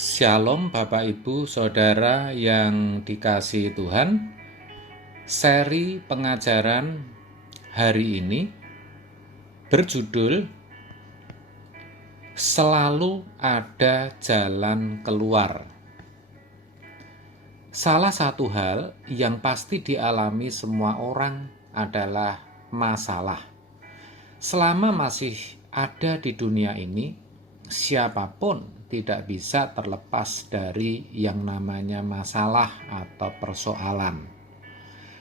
Shalom Bapak Ibu Saudara yang dikasihi Tuhan. Seri pengajaran hari ini berjudul Selalu Ada Jalan Keluar. Salah satu hal yang pasti dialami semua orang adalah masalah. Selama masih ada di dunia ini, siapapun tidak bisa terlepas dari yang namanya masalah atau persoalan.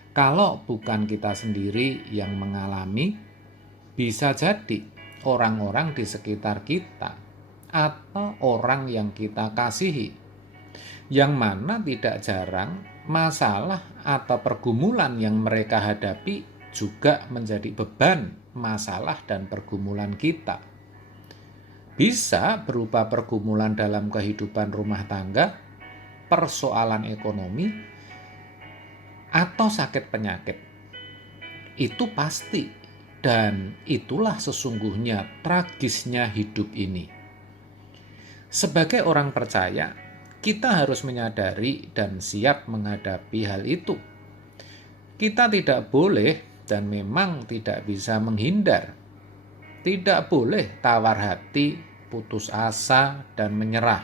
Kalau bukan kita sendiri yang mengalami, bisa jadi orang-orang di sekitar kita atau orang yang kita kasihi, yang mana tidak jarang masalah atau pergumulan yang mereka hadapi juga menjadi beban masalah dan pergumulan kita. Bisa berupa pergumulan dalam kehidupan rumah tangga, persoalan ekonomi, atau sakit penyakit. Itu pasti, dan itulah sesungguhnya tragisnya hidup ini. Sebagai orang percaya, kita harus menyadari dan siap menghadapi hal itu. Kita tidak boleh dan memang tidak bisa menghindar. Tidak boleh tawar hati, putus asa, dan menyerah.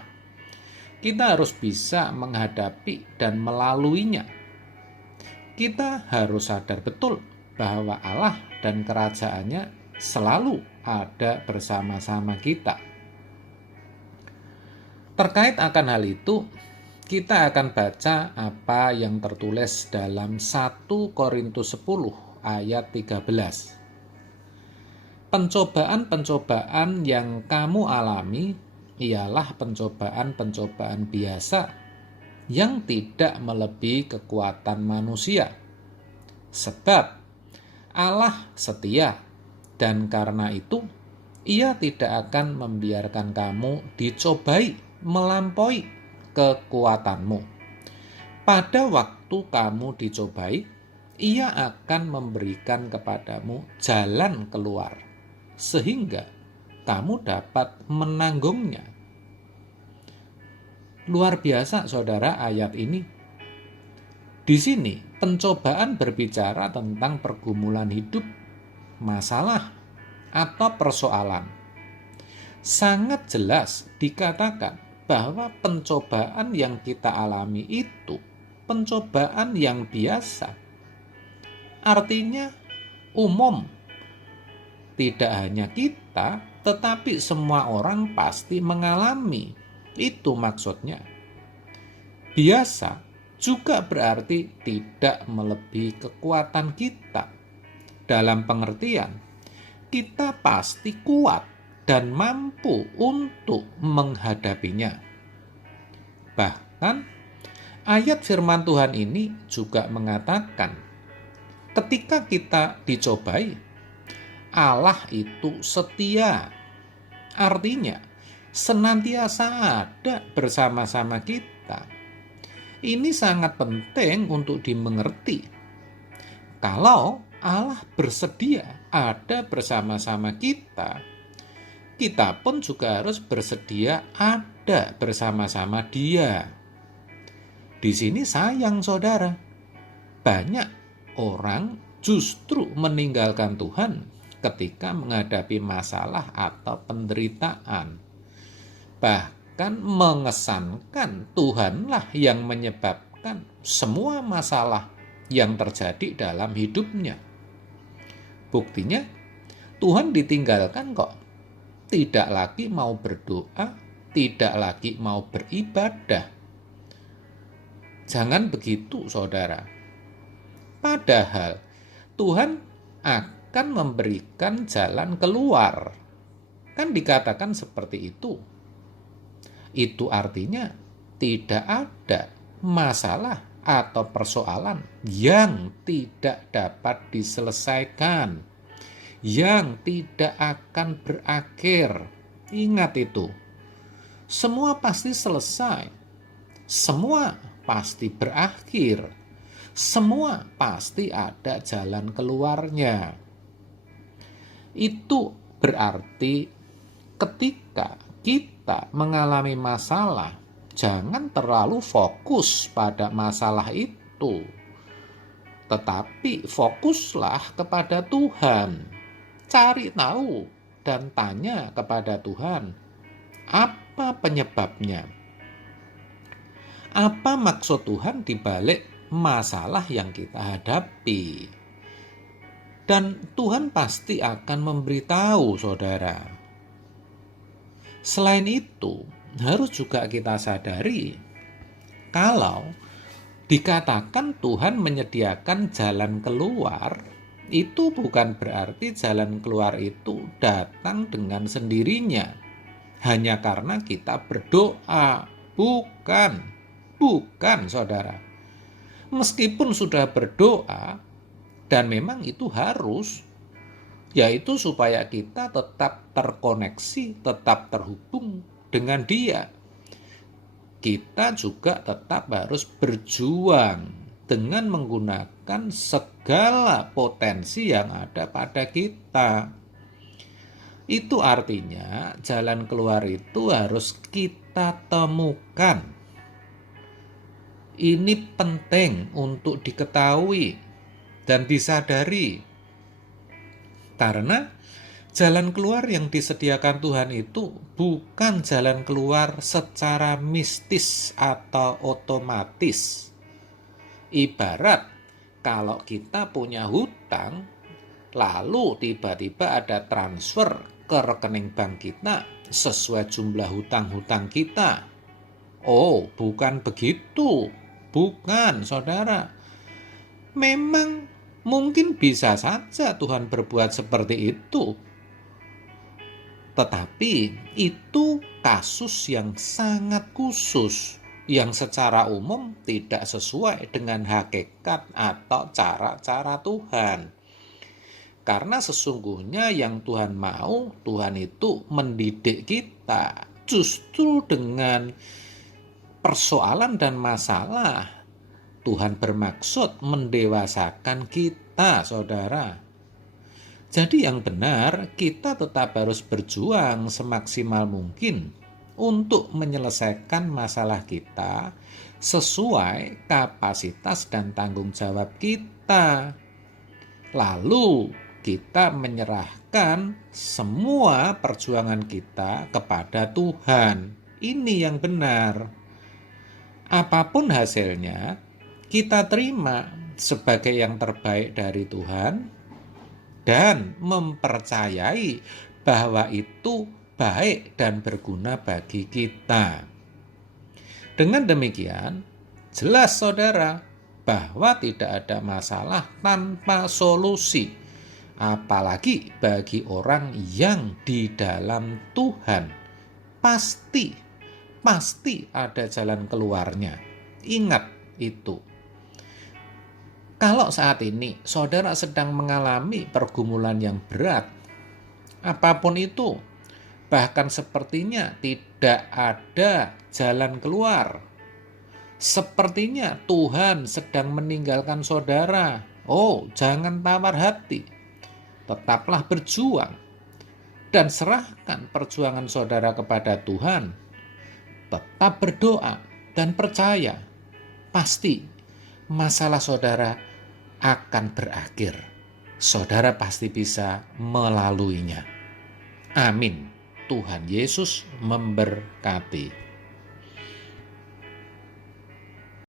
Kita harus bisa menghadapi dan melaluinya. Kita harus sadar betul bahwa Allah dan kerajaannya selalu ada bersama-sama kita. Terkait akan hal itu, kita akan baca apa yang tertulis dalam 1 Korintus 10 ayat 13. Pencobaan-pencobaan yang kamu alami ialah pencobaan-pencobaan biasa yang tidak melebihi kekuatan manusia. Sebab Allah setia, dan karena itu Ia tidak akan membiarkan kamu dicobai melampaui kekuatanmu. Pada waktu kamu dicobai, Ia akan memberikan kepadamu jalan keluar, sehingga kamu dapat menanggungnya. Luar biasa, saudara, ayat ini. Di sini, pencobaan berbicara tentang pergumulan hidup, masalah, atau persoalan. Sangat jelas dikatakan bahwa pencobaan yang kita alami itu pencobaan yang biasa. Artinya umum. Tidak hanya kita, tetapi semua orang pasti mengalami. Itu maksudnya. Biasa juga berarti tidak melebihi kekuatan kita. Dalam pengertian, kita pasti kuat dan mampu untuk menghadapinya. Bahkan, ayat firman Tuhan ini juga mengatakan, ketika kita dicobai, Allah itu setia. Artinya, senantiasa ada bersama-sama kita. Ini sangat penting untuk dimengerti. Kalau Allah bersedia ada bersama-sama kita, kita pun juga harus bersedia ada bersama-sama Dia. Di sini sayang, saudara, banyak orang justru meninggalkan Tuhan ketika menghadapi masalah atau penderitaan. Bahkan mengesankan Tuhanlah yang menyebabkan semua masalah yang terjadi dalam hidupnya. Buktinya, Tuhan ditinggalkan kok. Tidak lagi mau berdoa, tidak lagi mau beribadah. Jangan begitu, saudara. Padahal Tuhan akan memberikan jalan keluar. Kan dikatakan seperti itu. Itu artinya tidak ada masalah atau persoalan yang tidak dapat diselesaikan, yang tidak akan berakhir. Ingat itu. Semua pasti selesai. Semua pasti berakhir. Semua pasti ada jalan keluarnya. Itu berarti ketika kita mengalami masalah, jangan terlalu fokus pada masalah itu, tetapi fokuslah kepada Tuhan. Cari tahu dan tanya kepada Tuhan, apa penyebabnya? Apa maksud Tuhan di balik masalah yang kita hadapi? Dan Tuhan pasti akan memberitahu, saudara. Selain itu, harus juga kita sadari kalau dikatakan Tuhan menyediakan jalan keluar, itu bukan berarti jalan keluar itu datang dengan sendirinya hanya karena kita berdoa. Bukan, saudara. Meskipun sudah berdoa, dan memang itu harus, yaitu supaya kita tetap terkoneksi, tetap terhubung dengan Dia. Kita juga tetap harus berjuang dengan menggunakan segala potensi yang ada pada kita. Itu artinya jalan keluar itu harus kita temukan. Ini penting untuk diketahui dan disadari. Karena jalan keluar yang disediakan Tuhan itu bukan jalan keluar secara mistis atau otomatis. Ibarat kalau kita punya hutang, lalu tiba-tiba ada transfer ke rekening bank kita sesuai jumlah hutang-hutang kita. Oh, bukan begitu. Bukan, saudara. Memang mungkin bisa saja Tuhan berbuat seperti itu. Tetapi itu kasus yang sangat khusus, yang secara umum tidak sesuai dengan hakikat atau cara-cara Tuhan. Karena sesungguhnya yang Tuhan mau, Tuhan itu mendidik kita. Justru dengan persoalan dan masalah, Tuhan bermaksud mendewasakan kita, saudara. Jadi yang benar, kita tetap harus berjuang semaksimal mungkin untuk menyelesaikan masalah kita sesuai kapasitas dan tanggung jawab kita. Lalu kita menyerahkan semua perjuangan kita kepada Tuhan. Ini yang benar. Apapun hasilnya, kita terima sebagai yang terbaik dari Tuhan dan mempercayai bahwa itu baik dan berguna bagi kita. Dengan demikian, jelas saudara, bahwa tidak ada masalah tanpa solusi, apalagi bagi orang yang di dalam Tuhan. Pasti ada jalan keluarnya. Ingat itu. Kalau saat ini saudara sedang mengalami pergumulan yang berat, apapun itu, bahkan sepertinya tidak ada jalan keluar, sepertinya Tuhan sedang meninggalkan saudara. Oh, jangan tawar hati. Tetaplah berjuang dan serahkan perjuangan saudara kepada Tuhan. Tetap berdoa dan percaya, pasti masalah saudara akan berakhir. Saudara pasti bisa melaluinya. Amin. Tuhan Yesus memberkati.